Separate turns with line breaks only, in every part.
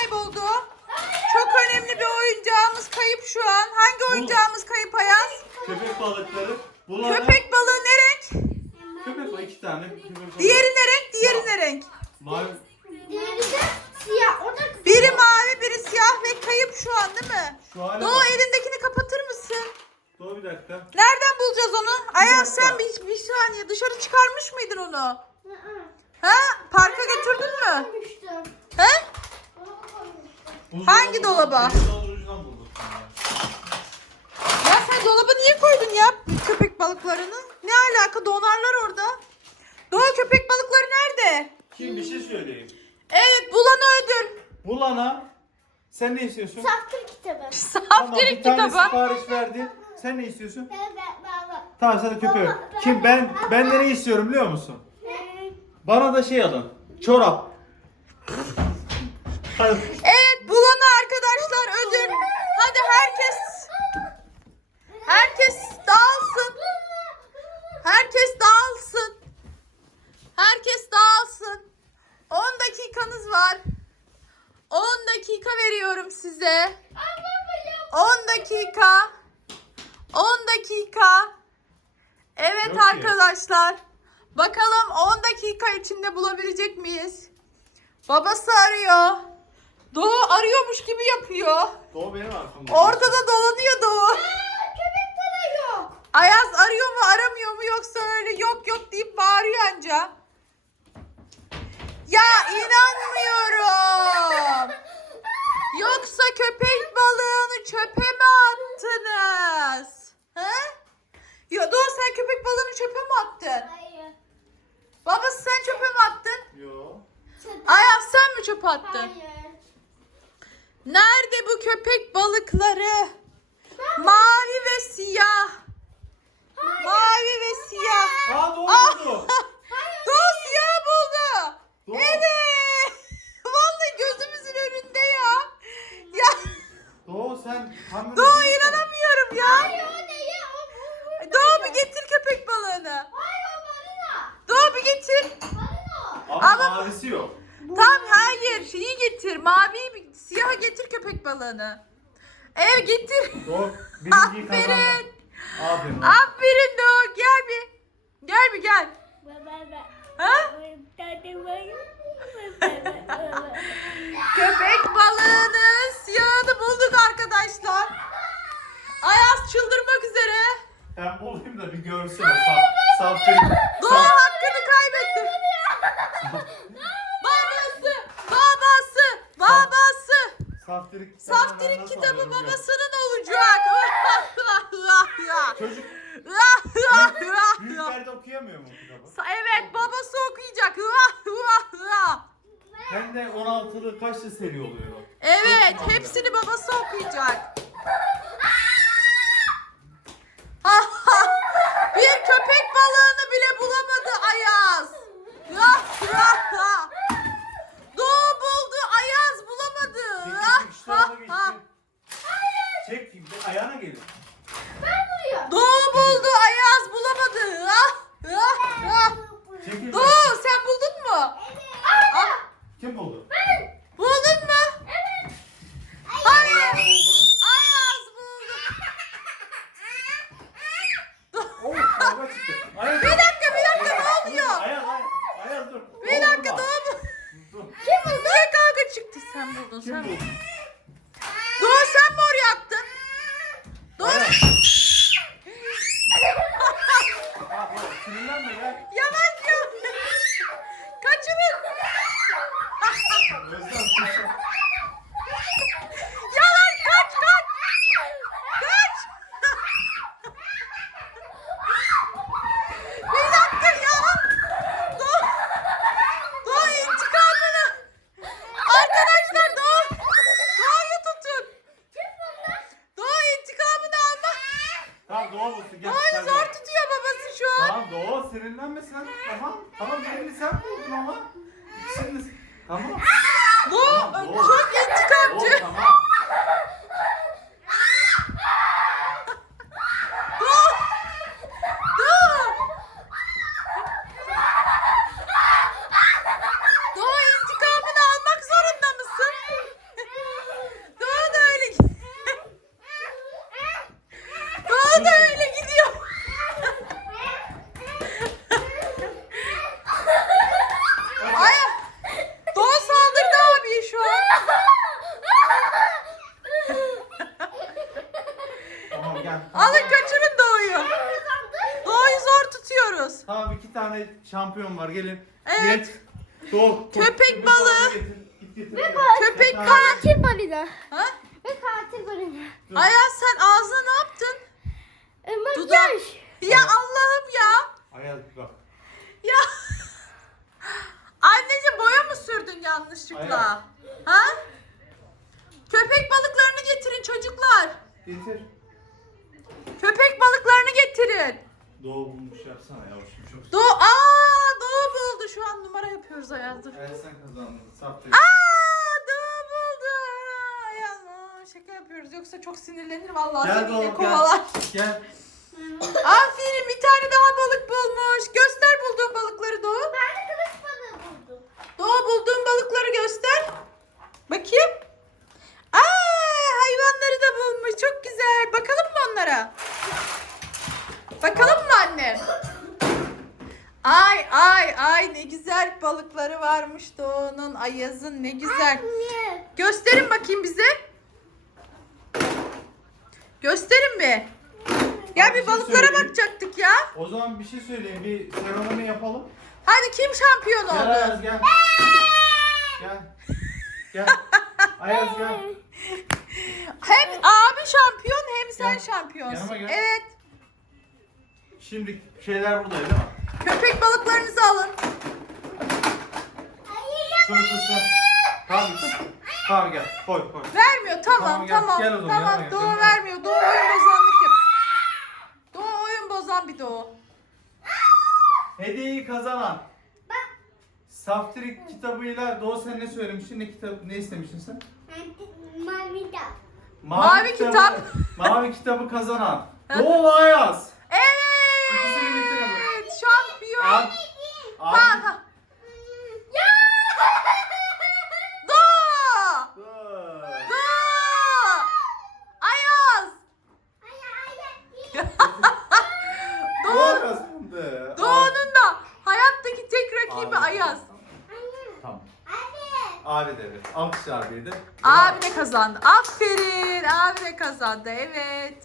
kayboldu. Çok önemli bir oyuncağımız kayıp şu an. Hangi oyuncağımız kayıp Ayaz?
Köpek balıkları. Bunlar
Köpek balığı ne renk?
köpek balığı 2 tane. Köpek balığı.
Diğeri ne renk? Diğeri ne renk?
Mavi.
Diğeri de siyah. O da
Biri mavi, biri siyah ve kayıp şu an değil mi?
Şu hale
Doğu
bak.
elindekini kapatır mısın?
Dur bir dakika.
Nereden bulacağız onu? Ayaz
dakika.
sen bir saniye dışarı çıkarmış mıydın onu? Ha? Parka götürdün mü?
koymuştum.
He?
Dolaba koymuştum.
Hangi dolaba?
Buzdolabından bulduk.
Ya sen dolaba niye koydun ya köpek balıklarını? Ne alaka? Donarlar orada. Doğu köpek balıkları nerede?
Kim bir şey söyleyeyim.
Evet bulanı ödül.
Bulana sen ne istiyorsun?
Saftır kitabı.
Saftirik
bir tane
kitabı.
sipariş verdi. Sen ne istiyorsun?
Baba.
Tamam sen de köpeği. Kim ben de ne istiyorum biliyor musun? Bana da şey alın. Çorap. Hadi.
Evet bulanı arkadaşlar ödül. Hadi herkes dağılsın. Herkes dağılsın. Herkes dağılsın. 10 dakikanız var. 10 dakika veriyorum size. 10 dakika. 10 dakika. Evet
Yok ki.
arkadaşlar. Bakalım 10 dakika içinde bulabilecek miyiz? Babası arıyor. Doğu arıyormuş gibi yapıyor.
Doğu benim arkamda.
Ortada dolanıyor Doğu.
Köpek balığı yok.
Ayaz arıyor mu aramıyor mu yoksa öyle yok yok deyip bağırıyor anca. Ya inanmıyorum. Yoksa köpek balığını çöpe mi attınız? He? Ya Doğu sen köpek balığını çöpe mi attın?
Hayır.
Babası sen çöpe mi attın?
Yo.
Ayaz sen mi çöpe attın?
Hayır.
Nerede bu köpek balıkları? Mavi ve siyah. Mavi ve siyah.
Aa Doğu
Ah!
buldu.
Doğu siyah buldu.
Doğu.
Evet. Vallahi gözümüzün önünde ya. Ya
Doğu sen kamera.
Doğu inanamıyorum ya.
Hayır o değil. O
Doğu bir getir köpek balığını.
Hayır o balina.
Doğu bir getir.
Balina.
Ama
Ama-
mavisi yok.
Tamam hayır şeyi getir. Mavi siyahı getir köpek balığını. Getir.
Doğu birinciyi kazandı.
Aferin.
Aferin.
Aferin Doğu gel bir. Gel bir gel. Ha? Köpek balığının siyahını bulduk arkadaşlar. Ayaz çıldırmak üzere.
Ben bulayım da bir görsün. Saftirik.
Doğu hakkını kaybetti. Babası.
Saftirik.
Saftirik kitabı babasının olacak.
Çocuk büyükler de okuyamıyor mu bu kitabı?
Evet babası okuyacak.
Hem de 16'lı kaçlı seri oluyor o?
Evet hepsini babası okuyacak. Bir köpek balığını bile bulamadı Ayaz. Doğu buldu Ayaz bulamadı.
Çek şu tarafa geçti. Çek ayağına gelin.
Doğu buldu Ayaz bulamadı.
Çekil.
Doğu sen buldun mu?
Kim buldu?
Buldun mu? Hayır. Ayaz buldu.
Oh kavga çıktı. Ayaz
Bir dakika ne oluyor?
Ayaz dur.
Bir dakika Doğu bu. Kim buldu? Niye kavga çıktı? Sen buldun
Kim
sen.
buldu?
Doğu sen mi oraya attın? Doğu.
Sinirlenme ya.
Yavaş ya. Kaçırın.
Özlem sus.
Yavaş kaç. Kaç. Bir dakika ya. Doğu intikamını. Arkadaşlar Doğu'yu tutun. Doğu intikamını almak.
Tamam Doğa bulsun gel.
Doğu'yu
sen
zor
bul.
tutuyor babası şu an.
Tamam Doğa sinirlenme sen. Tamam birini sen buldun ama. İkisini. Tamam.
Doğu
Doğu.
çok intikamcı.
Doğa tamam.
Doğu intikamını almak zorunda mısın?
net şampiyon var. Gelin.
Evet.
Net. Doğu.
Köpek balığı.
Getir.
Köpek
Katil balina.
Ha?
Ve katil balina.
Ayaz sen ağzına ne yaptın?
Makyaj.
Ya Allah'ım ya.
Ayaz bak.
Ya. Anneciğim boya mı sürdün yanlışlıkla?
Ayaz.
Ha? Köpek balıklarını getirin çocuklar.
Getir.
Köpek balıklarını getirin.
Doğu bulmuş yapsana yavrum çok.
Doğu buldu. Şu an numara yapıyoruz Ayaz. Dur.
Evet sen kazandın. Saptı.
Doğu buldu. Ayaz şaka yapıyoruz. Yoksa çok sinirlenir vallahi.
Gel
Seninle
Doğu
kovalar.
gel.
Aferin bir tane daha balık bulmuş. Göster bulduğun balıkları Doğu.
Ben de kılıç balığı buldum.
Doğu bulduğun balıkları göster. Bakayım. Hayvanları da bulmuş. Çok güzel. Bakalım mı onlara? Bakalım mı anne? Ay ne güzel balıkları varmış Doğu'nun, Ayaz'ın ne güzel.
Anne.
Gösterin bakayım bize. Gösterin bir. Ya bir
şey
balıklara
söyleyeyim.
bakacaktık ya.
O zaman bir şey söyleyeyim. Bir seremoni yapalım.
Hadi kim şampiyon
Gel
oldu?
Ayaz gel. Gel. Gel. Ayaz gel.
Hem abi şampiyon hem sen
Gel.
şampiyonsun.
Yanıma gel.
Evet.
Şimdi şeyler burada değil mi?
Köpek balıklarınızı alın.
Şunu tutsun. Tamam. Tamam gel. Koy.
Vermiyor tamam
Tamam, gel o zaman, yanıma
tamam
gel,
Doğu
yanıma
vermiyor. Doğu oyun bozanlık yap. Doğu oyun bozan bir Doğu.
Hediyeyi kazanan. Saftirik kitabıyla Doğu sen ne söylemiştin? Ne istemiştin sen?
Mamida.
Mavi kitap.
Mavi kitabı kazanan. Doğu Ayaz. İkisini birlikte kazan.
Evet şampiyon.
Abi.
Ha. Doğu. Doğu. Ayaz.
Doğu
Doğu.
kazandı.
Doğu'nun da hayattaki tek rakibi
Abi.
Ayaz.
Tamam. Abi de evet. Alkış abiydi.
Abi de kazandı. Aferin. Abi de kazandı. Evet.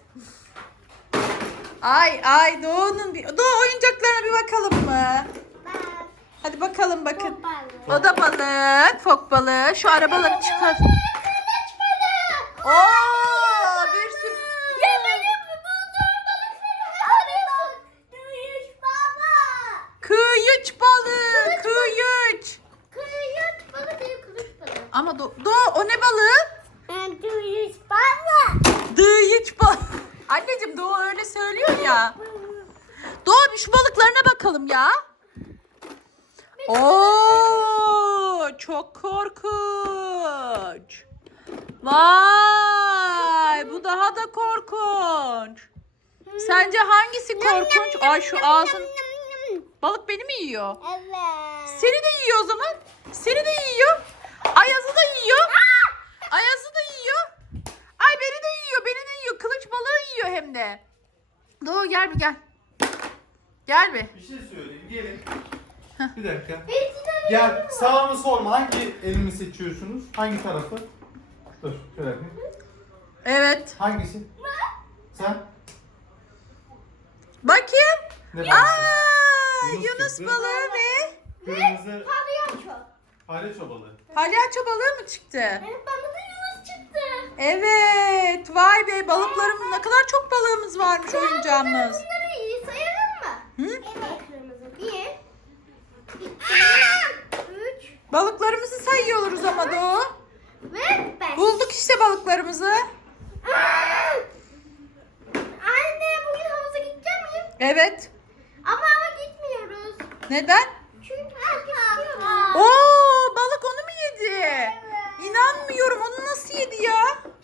Ay Doğu'nun bir... Doğu oyuncaklarına bir bakalım mı? Hadi bakalım bakın. O da balık, fok balığı. Şu arabaları çıkar. Oo, bir sürü.
Ya benim bulduğum balık Kıyıç baba.
Kıyıç balığı, kıyıç.
Kıyıç balığı değil kılıç balığı.
Ama Doğu o ne balığı?
Kıyıç balığı.
Dıyıç balığı. Anneciğim Doğu öyle söylüyor ya. Doğu bir şu balıklarına bakalım ya. Oo, çok korkunç. Vay, bu daha da korkunç. Sence hangisi korkunç? Ay şu ağzın. Balık beni mi yiyor?
Evet.
Seni de yiyor o zaman. Seni de yiyor. Ayaz'ı da yiyor. Ayaz'ı da yiyor. Ay beni de yiyor. Beni de yiyor. Kılıç balığı yiyor hem de. Doğu gel bir gel. Gel bir.
Bir şey söyleyeyim. Gelin. Bir dakika.
Birisi
Gel sağ mı sol mu? Hangi elini seçiyorsunuz? Hangi tarafı? Dur şöyle bir.
Evet.
Hangisi? Sen?
Bakayım.
Ne
Aa,
Yunus
Yunus
çıktı.
balığı ve
Kırmızı
palyaço.
palyaço balığı.
palyaço balığı mı çıktı?
Evet bana da Yunus çıktı.
Evet. Vay be balıklarımız ne kadar çok balığımız varmış oyuncağımız.
Bunları iyi sayalım mı?
Hı?
Evet kırmızı. 1 2 3
Balıklarımızı sayıyoruz ama Doğu.
ve 5.
Bulduk işte balıklarımızı.
Anne bugün havuza gideceğim miyim?
Evet.
Ama gitmiyoruz.
Neden?
Çünkü herkes istiyor.
Oo, balık onu mu yedi? İnanmıyorum. Onu nasıl yedi ya?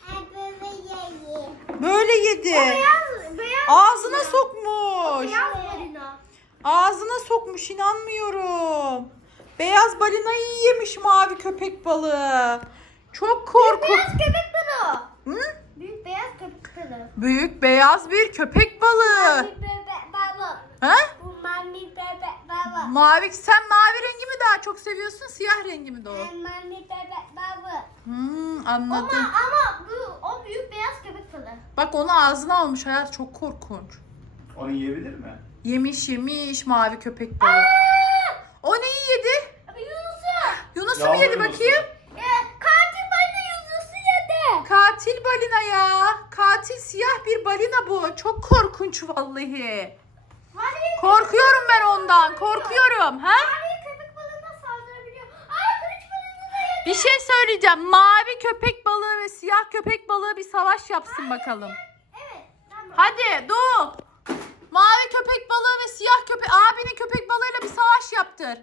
Böyle yedi.
Beyaz
Ağzına sokmuş.
beyaz balina.
Ağzına sokmuş. İnanmıyorum. Beyaz balinayı yemiş mavi köpek balığı. Çok korkunç.
Beyaz köpek balığı.
Hı?
Büyük beyaz köpek balığı.
Büyük beyaz bir köpek balığı.
Mavi bebek balığı.
Ha?
Bu mavi bebek balığı.
Mavi. Sen mavi rengi mi daha çok seviyorsun? Siyah rengi mi Doğu?
Mavi bebek balığı.
Anladım.
Ama o büyük beyaz köpek balığı.
Bak onu ağzına almış hayat. Çok korkunç.
Onu yiyebilir mi?
Yemiş mavi köpek balığı. O neyi yedi?
Yunus'u.
Yunus'u mu
Yavru
yedi
Yunus'u.
bakayım?
Katil balina Yunus'u yedi.
Katil balina ya. Katil siyah bir balina bu. Çok korkunç vallahi. Korkuyorum ben ondan. Korkuyorum. Ha?
Mavi köpek balığına saldırabiliyor. Ay kılıç balığını da yedi.
Bir şey söyleyeceğim. Mavi köpek balığı ve siyah köpek balığı bir savaş yapsın bakalım.
Evet. Tamam.
Hadi Doğu. Mavi köpek balığı ve siyah köpek abinin köpek balığıyla bir savaş yaptır.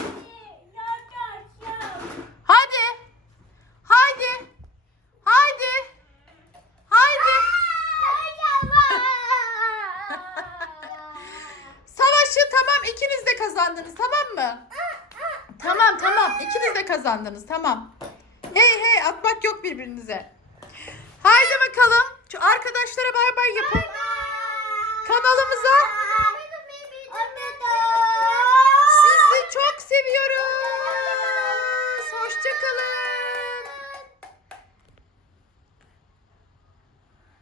Hadi. Haydi. Haydi. Haydi. Savaşı tamam ikiniz de kazandınız tamam mı? Tamam ikiniz de kazandınız tamam. Hey atmak yok birbirinize. Haydi bakalım. Şu arkadaşlara bay bay yapın. Kanalımıza